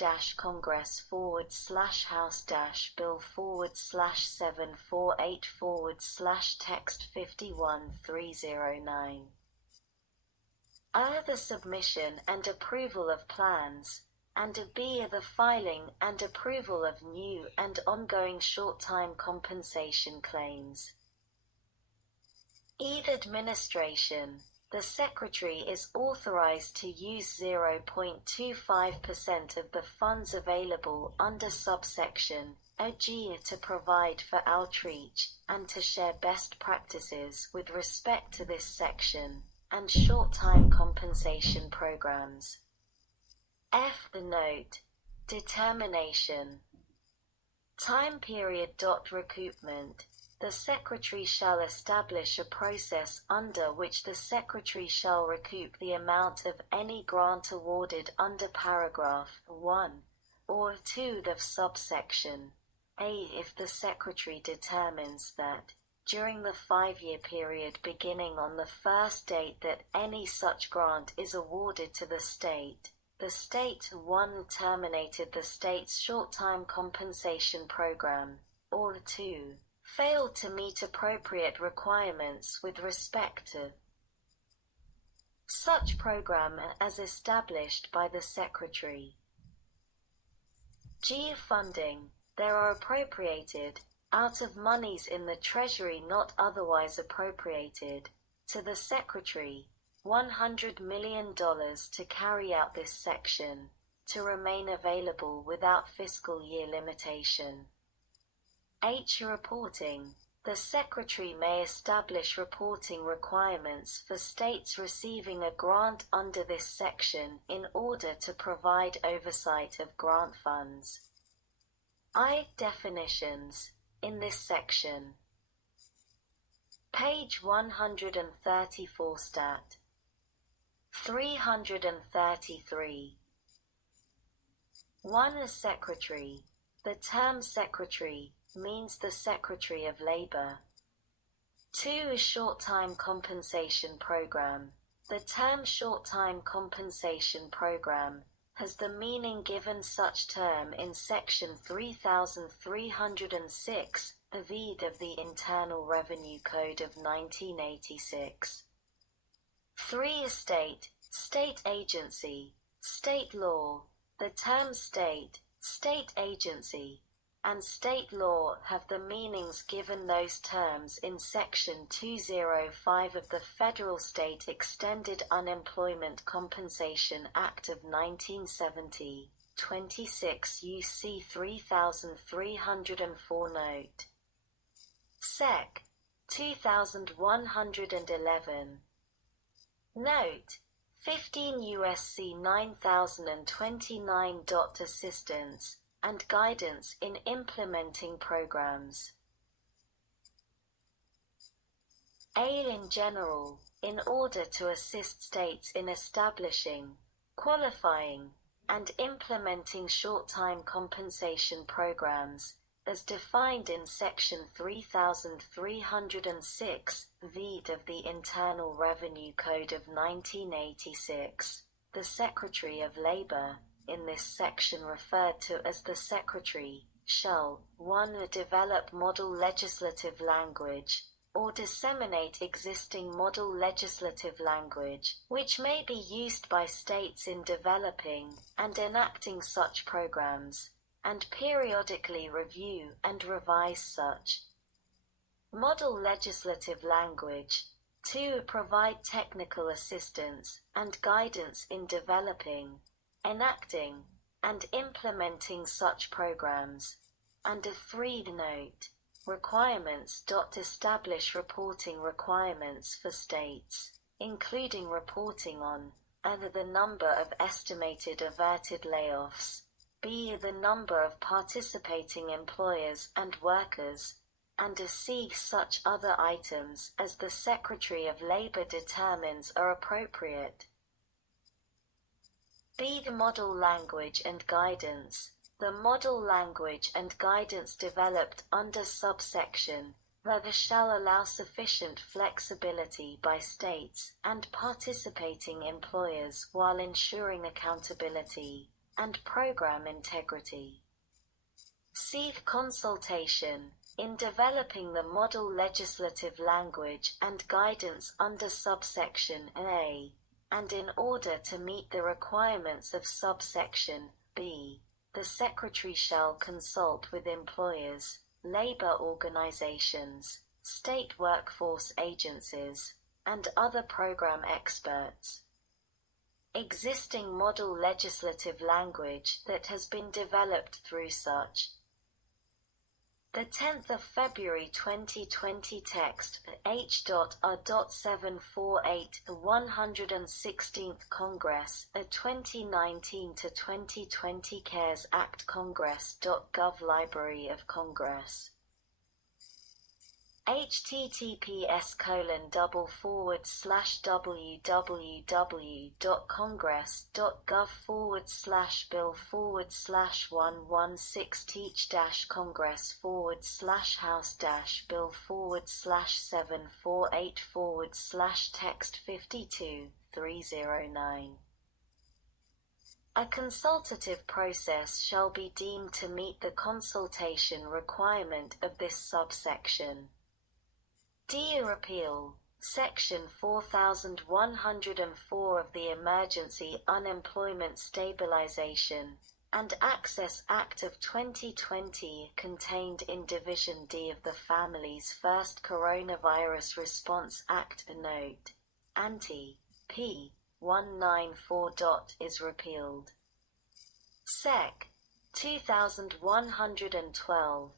House-Bill/748/text 51309. A. The submission and approval of plans, and B. The filing and approval of new and ongoing short-time compensation claims. E. Administration. The Secretary is authorized to use 0.25% of the funds available under subsection A-G to provide for outreach, and to share best practices with respect to this section, and short-time compensation programs. F. The Note. Determination. Time period. Recoupment. The Secretary shall establish a process under which the Secretary shall recoup the amount of any grant awarded under paragraph 1 or 2 of subsection A if the Secretary determines that, during the 5-year period beginning on the first date that any such grant is awarded to the state 1. Terminated the state's short-time compensation program, or 2. Failed to meet appropriate requirements with respect to such program as established by the Secretary. G. Funding. There are appropriated, out of monies in the Treasury not otherwise appropriated, to the Secretary, $100 million to carry out this section, to remain available without fiscal year limitation. H. Reporting. The Secretary may establish reporting requirements for states receiving a grant under this section in order to provide oversight of grant funds. I. Definitions. In this section. Page 134 Stat. 333. 1. A Secretary. The term Secretary means the Secretary of Labor. 2. A short-time compensation program. The term short-time compensation program has the meaning given such term in Section 3306 (VID) of the Internal Revenue Code of 1986. 3. A state agency, state law. The terms state agency, and state law have the meanings given those terms in Section 205 of the Federal State Extended Unemployment Compensation Act of 1970, 26 U.C. 3304 Note. Sec. 2111. Note. 15 U.S.C. 9029. Assistance and guidance in implementing programs. A. In general, in order to assist states in establishing, qualifying, and implementing short-time compensation programs, as defined in Section 3306 (VID) of the Internal Revenue Code of 1986, the Secretary of Labor, in this section referred to as the Secretary, shall 1. Develop model legislative language, or disseminate existing model legislative language, which may be used by states in developing and enacting such programs, and periodically review and revise such model legislative language. 2. Provide technical assistance and guidance in developing, enacting, and implementing such programs. And 3. Note. Requirements. Establish reporting requirements for states, including reporting on the number of estimated averted layoffs, b. the number of participating employers and workers, and c. such other items as the Secretary of Labor determines are appropriate. B. The model language and guidance. The model language and guidance developed under subsection the shall allow sufficient flexibility by states and participating employers while ensuring accountability, and program integrity. Seek consultation in developing the model legislative language and guidance under subsection A, and in order to meet the requirements of subsection B, the Secretary shall consult with employers, labor organizations, state workforce agencies, and other program experts. Existing model legislative language that has been developed through such. The 10th of February 2020 text H.R.748 116th Congress, a 2019 to 2020 CARES Act Congress.gov Library of Congress. https://www.congress.gov/bill/116-congress/text52-309. A consultative process shall be deemed to meet the consultation requirement of this subsection. D. Repeal Section 4104 of the Emergency Unemployment Stabilization and Access Act of 2020 contained in Division D of the Families First Coronavirus Response Act. Note: Anti. P. 194. is repealed. Sec. 2112.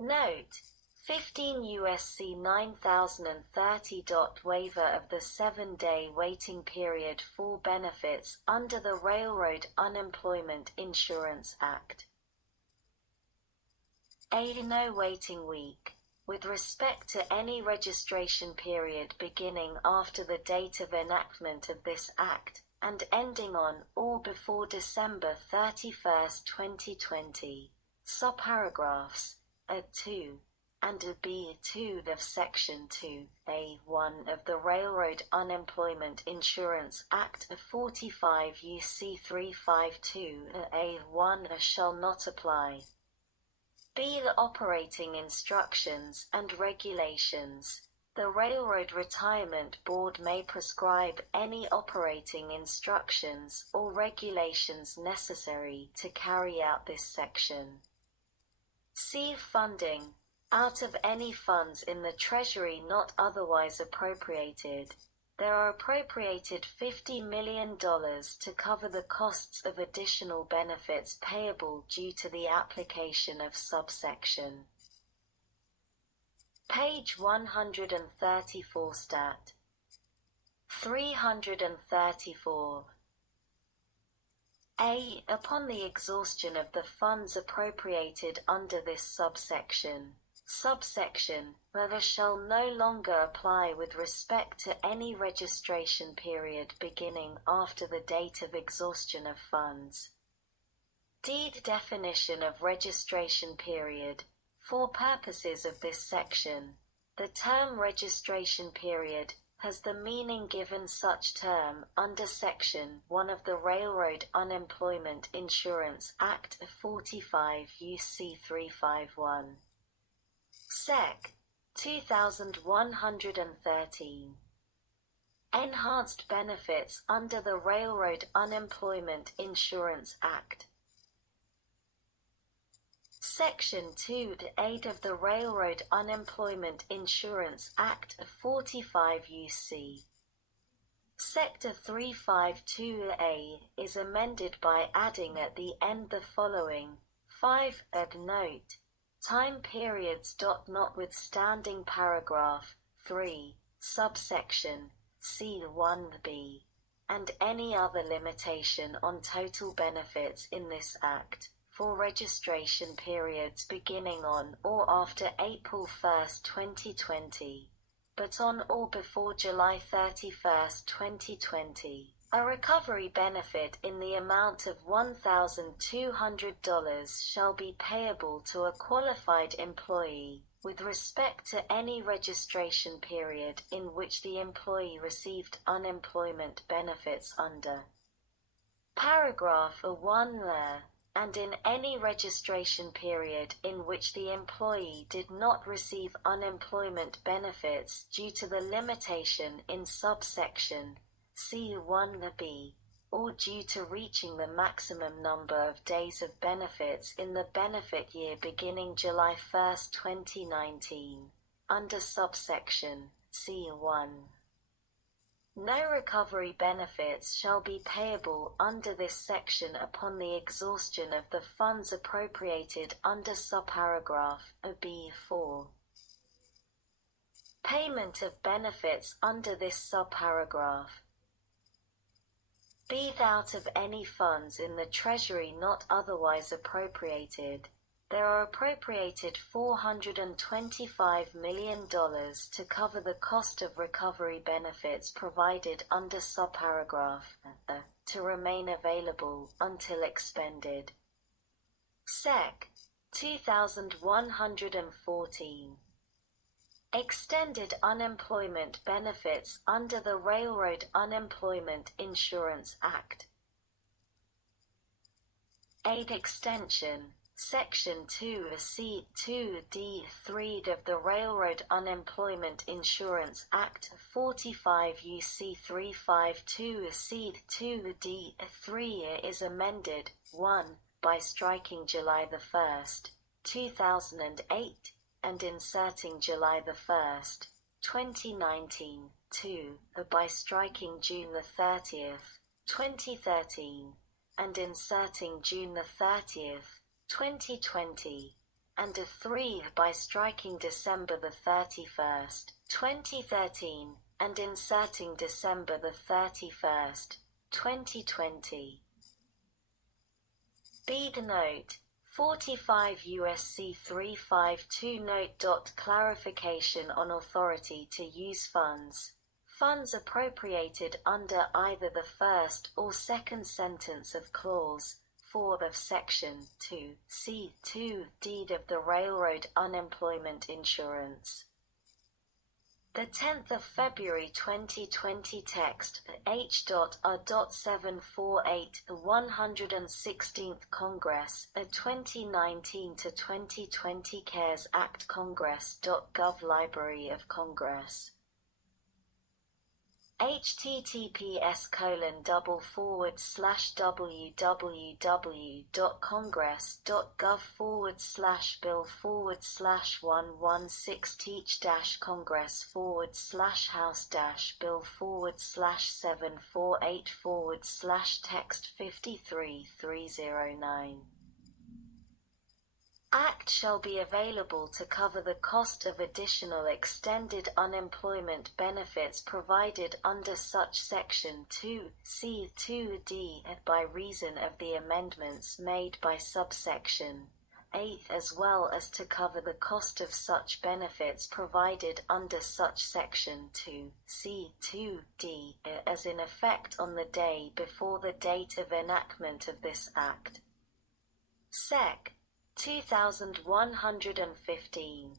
Note: 15 U.S.C. 9030. Waiver of the 7-day waiting period for benefits under the Railroad Unemployment Insurance Act. A. No waiting week. With respect to any registration period beginning after the date of enactment of this Act, and ending on or before December 31, 2020, subparagraphs A.2 and B.2 of Section 2A.1 of the Railroad Unemployment Insurance Act of 45 U.C. 352 A.1 shall not apply. B. The operating instructions and regulations. The Railroad Retirement Board may prescribe any operating instructions or regulations necessary to carry out this section. C. Funding. Out of any funds in the Treasury not otherwise appropriated, there are appropriated $50 million to cover the costs of additional benefits payable due to the application of subsection. Page 134 Stat. 334. A. Upon the exhaustion of the funds appropriated under this subsection, whether shall no longer apply with respect to any registration period beginning after the date of exhaustion of funds. D. Definition of registration period. For purposes of this section, the term registration period has the meaning given such term under Section 1 of the Railroad Unemployment Insurance Act of 45 U.C. 351. Sec. 2113. Enhanced benefits under the Railroad Unemployment Insurance Act. Section 2-8 of the Railroad Unemployment Insurance Act of 45 U.C. Sector 352A is amended by adding at the end the following 5 ad note. Time periods. Notwithstanding paragraph 3, subsection C1b, and any other limitation on total benefits in this Act, for registration periods beginning on or after April 1, 2020, but on or before July 31, 2020. A recovery benefit in the amount of $1,200 shall be payable to a qualified employee with respect to any registration period in which the employee received unemployment benefits under Paragraph 1 and in any registration period in which the employee did not receive unemployment benefits due to the limitation in subsection C1b, or due to reaching the maximum number of days of benefits in the benefit year beginning July 1, 2019, under subsection C1. No recovery benefits shall be payable under this section upon the exhaustion of the funds appropriated under subparagraph B4. Payment of benefits under this subparagraph. Be out of any funds in the Treasury not otherwise appropriated, there are appropriated $425 million to cover the cost of recovery benefits provided under subparagraph to remain available until expended. Sec. 2114. Extended unemployment benefits under the Railroad Unemployment Insurance Act. Aid extension. Section 2C2D3 of the Railroad Unemployment Insurance Act 45 U.C. 352 C2D3 is amended, 1, by striking July 1, 2008, and inserting July 1, 2019, 2, by striking June 30, 2013, and inserting June 30, 2020, and 3 by striking December 31, 2013, and inserting December 31, 2020. Bead Note 45 U.S.C. 352 Note. Clarification on authority to use funds. Funds appropriated under either the first or second sentence of Clause 4 of Section 2C2D of the Railroad Unemployment Insurance. The 10th of February 2020 text H.R.748 116th Congress 2019 to 2020 CARES Act Congress.gov Library of Congress https://www.congress.gov/bill/116 teach-congress/house-bill/748 text 53309. Act shall be available to cover the cost of additional extended unemployment benefits provided under such Section 2C2D by reason of the amendments made by subsection 8, as well as to cover the cost of such benefits provided under such Section 2C2D as in effect on the day before the date of enactment of this Act. Sec. 2115.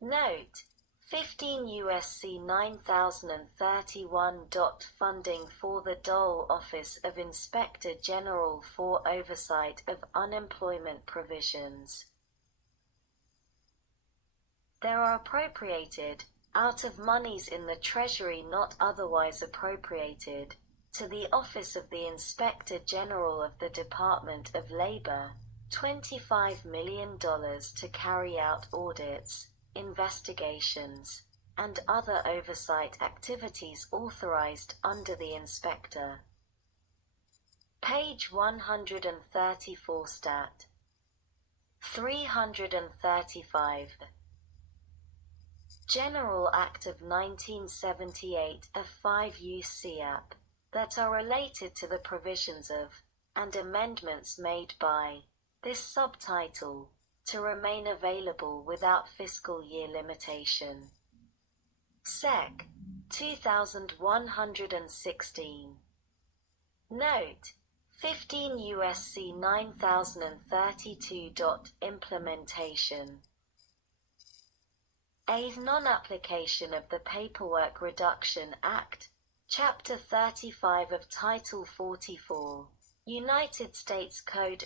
Note: 15 U.S.C. 9031. Funding for the Dole Office of Inspector General for oversight of unemployment provisions. There are appropriated, out of monies in the Treasury not otherwise appropriated, to the Office of the Inspector General of the Department of Labor, $25 million to carry out audits, investigations, and other oversight activities authorized under the inspector. Page 134 Stat. 335. General Act of 1978 of 5 U.C.A.P. that are related to the provisions of, and amendments made by, this subtitle, to remain available without fiscal year limitation. Sec. 2116. Note: 15 U.S.C. 9032. Implementation. A. Non-application of the Paperwork Reduction Act, Chapter 35 of Title 44, United States Code